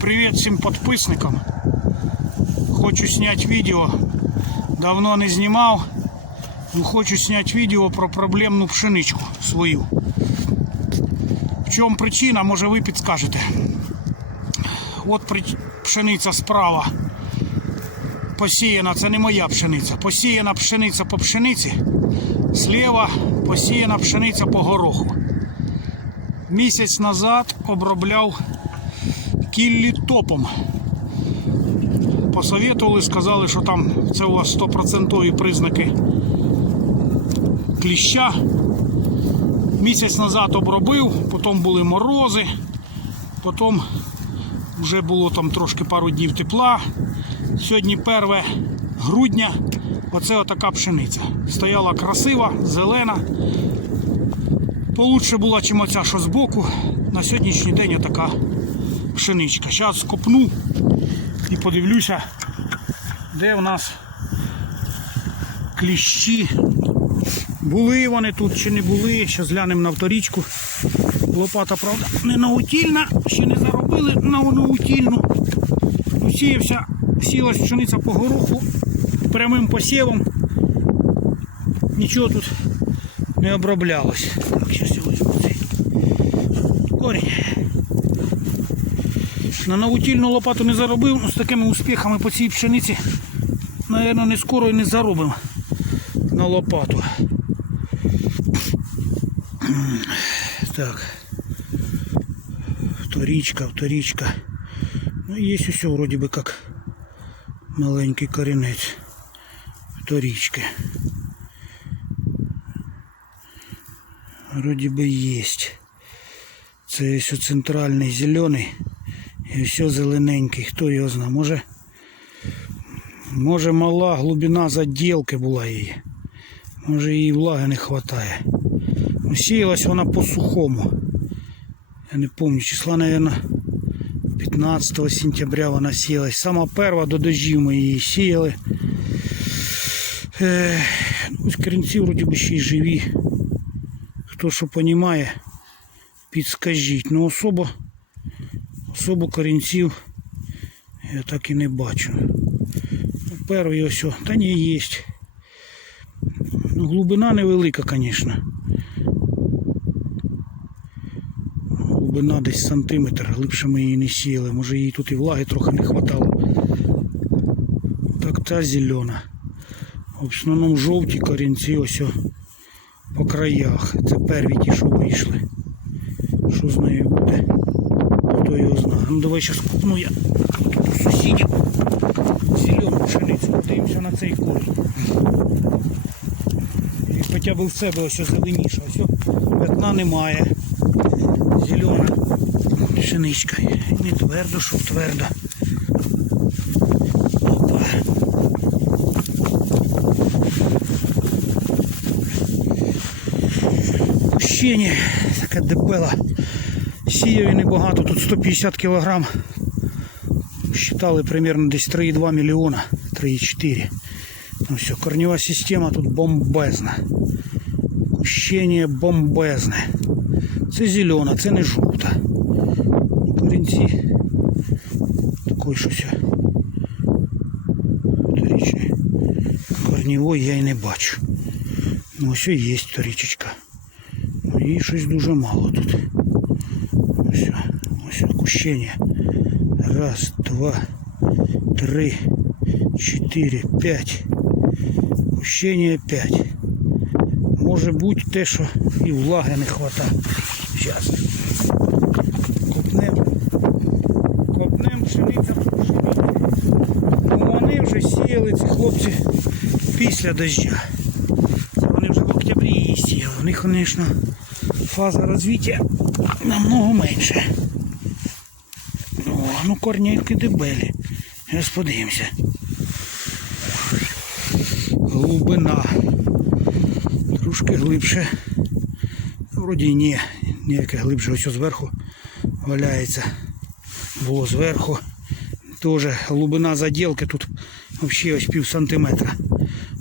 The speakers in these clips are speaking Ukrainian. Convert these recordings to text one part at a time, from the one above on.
Привет всем подписчикам. Хочу снять видео. Давно не знімав. Ну, хочу зняти відео про проблемну пшеничку свою. В чому причина, може ви підскажете. От пшениця справа. Посіяна, це не моя пшениця. Посіяна пшениця по пшениці. Зліва посіяна пшениця по гороху. Місяць назад обробляв кіллі топом. Посоветували, сказали, що там це у вас 100% признаки кліща. Місяць назад обробив, потім були морози, потім вже було там трошки пару днів тепла. Сьогодні 1 грудня. Оце отака пшениця. Стояла красива, зелена. Получше була, чим оця, що збоку. На сьогоднішній день така пшеничка. Зараз копну і подивлюся, де в нас кліщі. Були вони тут чи не були. Зараз глянемо на вторічку. Лопата, правда, не наутільна, ще не заробили на наутільну. Сіявся, сілась пшениця по гороху прямим посівом. Нічого тут не оброблялось. Я візьму цей корінь. На наутільну лопату не заробив, але з такими успіхами по цій пшениці, напевно, не скоро і не заробимо на лопату. Так. Вторичка, вторичка. Ну, є усе вроді би як маленький корінець. Вторички. Вроді би є. Це ось центральний зелений. І все зелененький. Хто його знає? Може, може мала глибина заділки була її. Може її влаги не вистачає. Сіялась вона по сухому. Я не пам'ятаю, числа, мабуть, 15 сентября вона сіялась. Сама перша до дождів ми її сіяли. Ось корінці вроді би ще й живі. Хто що розуміє, підскажіть. Ну особо, особо корінців я так і не бачу. Перший ось, та ні, є. Ну, глибина невелика, звісно. Глибина десь сантиметр, глибше ми її не сіяли. Може їй тут і влаги трохи не хватало. Так та зелена. В основному жовті корінці ось о, по краях. Це перві ті, що вийшли. Що з нею буде? Хто його знає. Ну давай зараз купну я тут у сусідів. Зелену пшеницю. Подивимося на цей корінь. Хоча б в себе ось зеленіше. Ось пятна немає. Зелена пшеничка. Не твердо, що твердо. Кущення, така дебела. Сіяв і небагато, тут 150 кг. Считали примерно десь 3,2 мільйона, 3,4. Ну все, корнева система тут бомбезна. Кущення бомбезне. Це зелена, це не жовта. Корінці такої щось. Вторічний. Корнівої я й не бачу. Ну і є вторічечка. Її щось дуже мало тут. Ось, ось кущення. Раз, два, три, чотири, п'ять. Кущення п'ять. Може бути те, що і влаги не вистачає. Зараз. Копнем. Копнем пшениця. Ну, вони вже сіяли, ці хлопці, після дождя. Вони вже в октябрі її сіяли. У них, звісно, фаза розвиття намного менше. О, ну корнейки дебелі. Зараз подивимося. Глубина. Трошки глибше. Вроді ні, ніяке глибше ось зверху валяється. Було зверху. Теж глибина заділки тут взагалі ось пів сантиметра.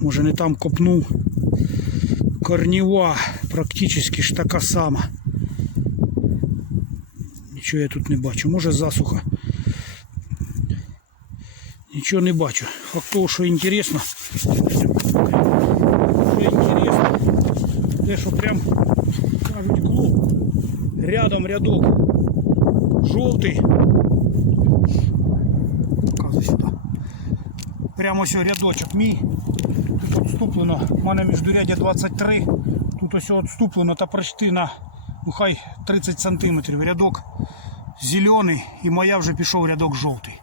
Може не там копнув. Корнева практично ж така сама. Нічого я тут не бачу. Може засуха. Нічого не бачу. Факт того, що інтересно. Що інтересно, те, що прям кажуть клуб. Рядом рядок. Жовтий. Показуй сюди. Прямо ось рядочок мій. Тут відступлено. У мене міждурядя 23. Тут ось відступлено та почти на ну хай 30 сантиметрів. Рядок зелений і моя вже пішов рядок жовтий.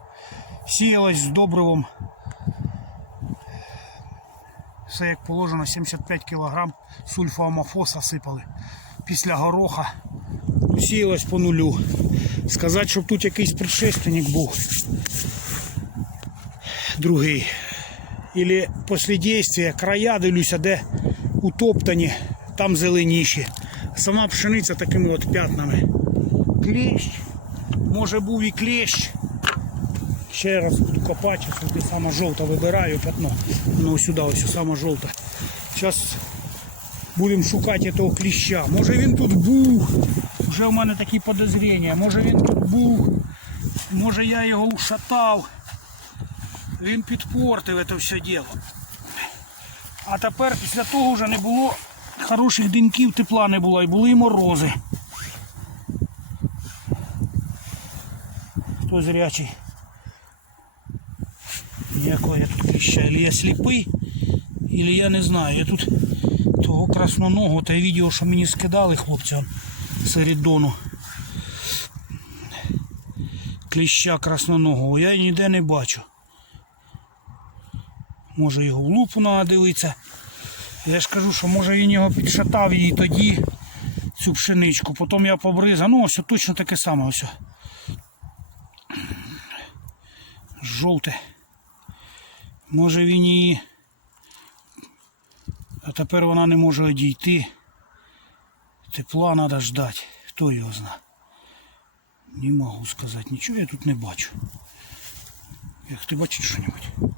Сіялась з добривом. Все як положено, 75 кг сульфоамофоса сипали. Після гороха ну, сіялась по нулю. Сказати, щоб тут якийсь предшественник був. Другий. Или після дійства края дивлюся, де утоптані, там зеленіші. Сама пшениця такими от п'ятнами. Клещ. Може був і клещ. Ще раз буду копати, сюди сама жовта вибираю пятно. Ну сюди ось сама жовта. Зараз будемо шукати того кліща. Може він тут був. Вже в мене такі подозріння. Може він тут був. Може я його ушатав. Він підпортив це все діло. А тепер після того вже не було хороших деньків, тепла не було і були і морози. Хто зрячий? Ніякого я тут кліща. Или я сліпий, или я не знаю. Я тут того красноногого та відео, що мені скидали хлопці серед дону. Кліща красноногого. Я ніде не бачу. Може його в лупу треба дивитися. Я ж кажу, що може він його підшатав її тоді, цю пшеничку. Потім я побризав. Ну ось точно таке саме ось. Жовте. Може він її. А тепер вона не може одійти. Тепла треба ждати. Хто його знає. Не можу сказати. Нічого я тут не бачу. Як ти бачиш що-небудь?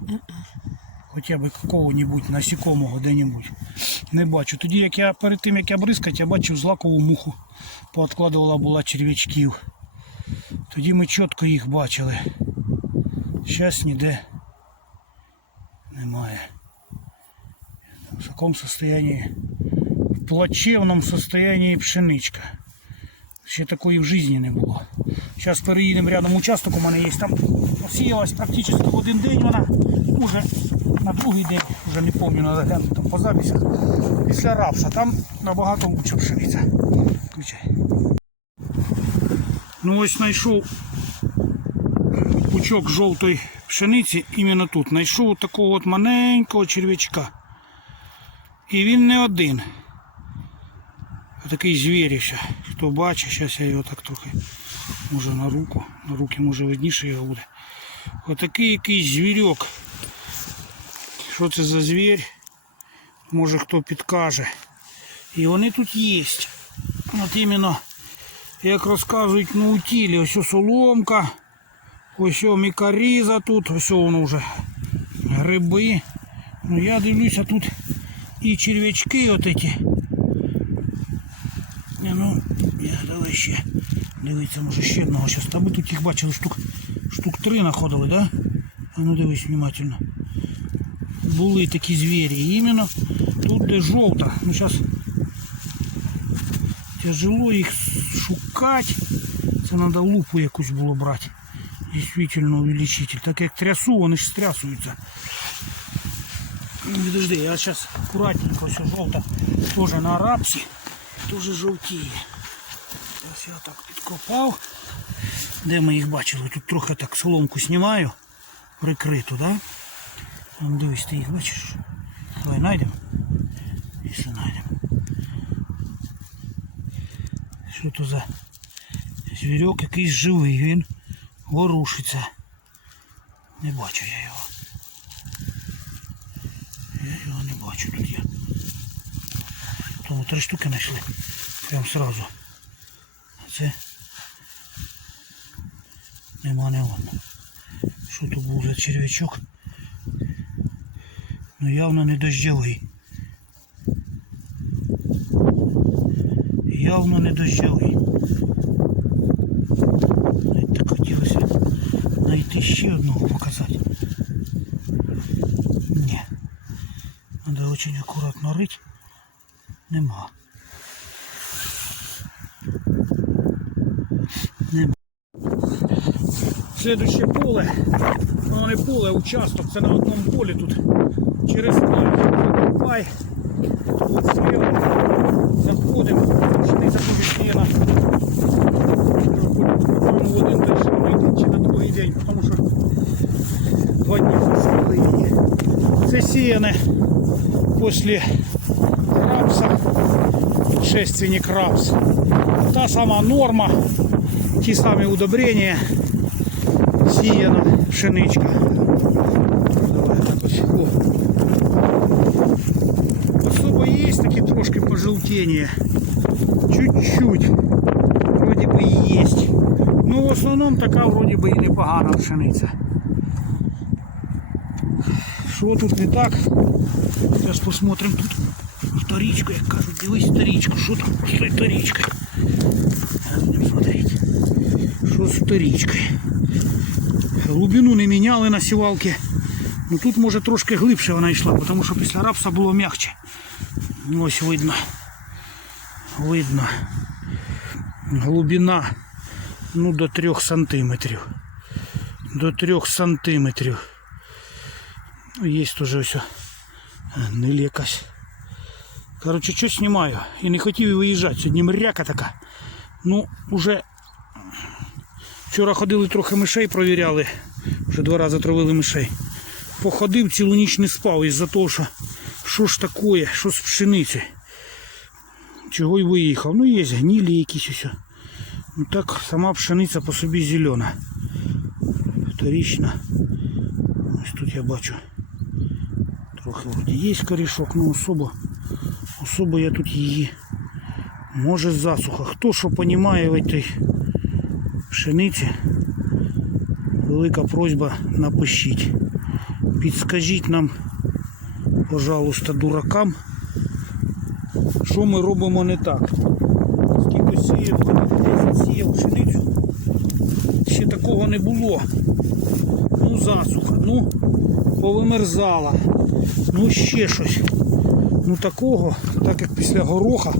Хоча б какого-небудь насікомого де-небудь. Не бачу. Тоді, як я перед тим як я бризкати, я бачив злакову муху. Пооткладувала була черв'ячків. Тоді ми чітко їх бачили. Зараз ніде немає. В такому состоянии, в плачевному состоянии пшеничка. Ще такої в житті не було. Зараз переїдемо рядом участок, у мене є там посіялась практично в один день вона. Уже на другий день, вже не пам'ятаю, треба глянути там по записях. Після рапса там набагато лучше пшениця. Включай. Ну ось знайшов пучок жовтої пшениці іменно тут. Знайшов такого от маленького черв'ячка. І він не один. Такий звіріще. Хто бачить, зараз я його так трохи може на руку. На руки може видніше його буде. Отакий якийсь звірок. Що це за звір? Може хто підкаже. І вони тут є. От іменно, як розказують на утілі, ось ось соломка, ось ось мікаріза тут, ось воно вже гриби. Ну я дивлюся тут і черв'ячки от эти. Ну, я давай ще. Дивіться, може ще одного щас. Та ми тут їх бачили штук, штук три знаходили, да? А ну дивись внимательно. Були такі звірі. І іменно тут де жовта. Ну зараз тяжело їх шукати. Це треба лупу якусь було брати. Дійсно увеличитель. Так як трясу, вони ж стрясуються. Ну, Підожди, я зараз акуратненько, ось жовта теж на рапсі, теж жовтіє. Ось я так підкопав. Де ми їх бачили? Тут трохи так соломку знімаю, прикриту, да? Вон, дивись, ти їх бачиш. Давай знайдемо. Якщо знайдемо. Що то за звірок якийсь живий, він ворушиться. Не бачу я його. Я його не бачу тут я. Тому три штуки знайшли. Прям сразу. А це нема не одного. Що тут був за черв'ячок? Ну явно не дождєвий. Явно не дождєвий. знайти ще одного показати. Ні. Треба дуже акуратно рити. Нема. Нема. Слідуще поле. Ну не поле, а участок. Це на одному полі тут. Через пай. Пай. От слева. Заходимо. Пшениця буде сіяна. Напевно, в один день робити чи на другий день, тому що два дні засіяли її. Це сіяне після рапса, шественник рапс. Та сама норма, ті самі удобрення, сіяна пшеничка. Давай так ось. Трошки пожелтения. Чуть-чуть. Вроде бы и есть. Ну, в основном така вроде бы і непогана пшениця. Що тут не так? Зараз посмотрим тут вторичку, як кажуть, дивись вторичку. Що там з вторичкою? Зараз будемо смотреть. Що з вторичкою? Глубину не міняли на сівалки. Ну тут може трошки глибше вона йшла, тому що після рапса було м'якче. Ось видно. Видно. Глибина ну, до 3 сантиметрів. До 3 сантиметрів. Ну, Є теж ось гниль якась. Коротше, що знімаю. І не хотів виїжджати. Сьогодні мряка така. Ну, уже вчора ходили трохи мишей, провіряли. Вже два рази травили мишей. Походив цілу ніч не спав із-за того, що що ж таке, що з пшениці. Чого й виїхав. Ну, є гнілі якісь ось. Ну так, сама пшениця по собі зелена. Вторічна. Ось тут я бачу. Трохи вроді є корішок, ну особо, особо я тут її. Може засуха. Хто що понімає в цій пшениці? Велика просьба напишіть. Підскажіть нам, пожалуйста, дуракам, що ми робимо не так. Скільки сіяв, 10 сіяв пшеницю, ще такого не було. Ну, засуха, ну, повимерзала, ну ще щось. Ну такого, так як після гороха,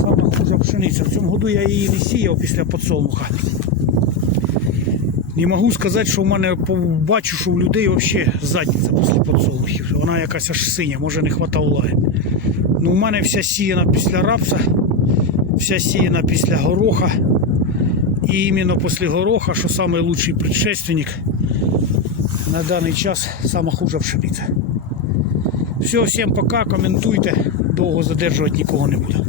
саме хужа пшениця. В цьому году я її не сіяв після подсолнуха. Не можу сказати, що в мене бачу, що в людей взагалі задниця після подсолнухів. Вона якась аж синя, може не хватає влаги. Ну, у мене вся сіяна після рапса, вся сіяна після гороха. І іменно після гороха, що найкращий предшественник, на даний час сама пшениця. Все, всім пока, коментуйте, довго задержувати нікого не буду.